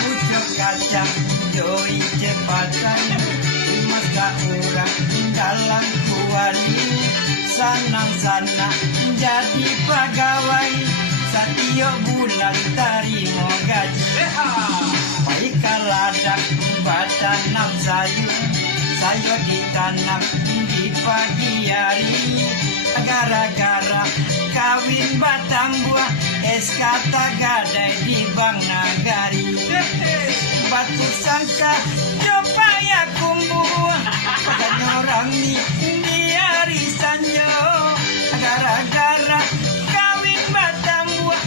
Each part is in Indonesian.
Pucuk kacang doi cepatan, masa orang dalam kuali, sanang-sana jadi pegawai, satio bulan tarimo gaji. Baik kaladak batanam sayur, sayur ditanam di pagi hari, gara-gara kawin batang buah, SK gadai di Bang Nagari. Batu sangka coba ya kumbu, katanya orang di arisannya, gara-gara kawin batang buah,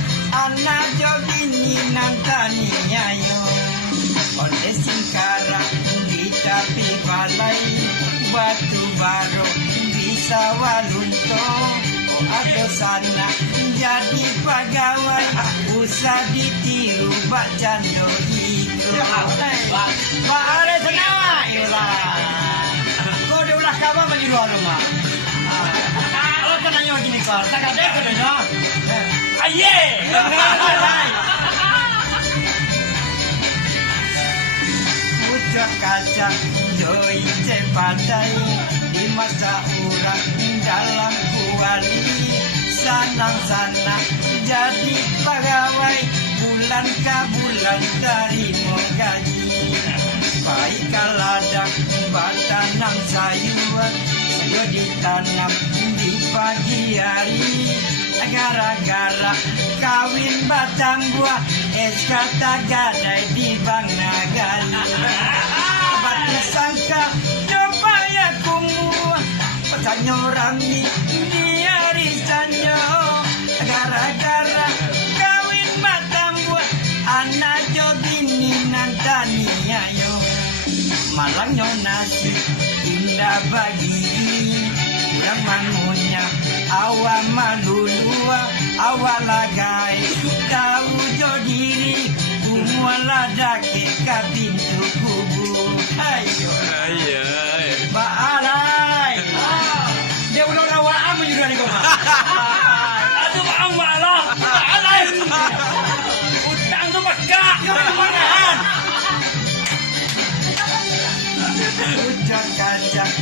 anak jogini nantani nyayo. Onde singkara di tapi balai, batu baro bisa walunto. Ada sana jadi pegawai, usah ditiru Pak Cando itu. Pak ada senawa, kau udah kabar bagi dua rumah. Kalau kau nanya gini kau, tak ada kau nanya. Aye. Pucuk kacang doi cepatai, di masa orang dalam kuali, sanang-sana jadi pegawai, bulan ke bulan tarimo gaji. Baik kaladak batanam sayur, sayur ditanam di pagi hari, gara-gara kawin batang buah, SK gadai di Bang Nagari. Batu sangka coba ya kumbu, katanya orang di arisannya, gara-gara kawin batang buah, anak jogini nantani ayo. Malangnya nasi indah bagi yang mangunya awal malulua, awal lagai tahu jodiri, umuala dake ka pintu kubu. Ayo baalai dia udah rawaan juga nih koma. Aduh maaf malah baalai utang tuh megah kemanahan. Pucuk kacang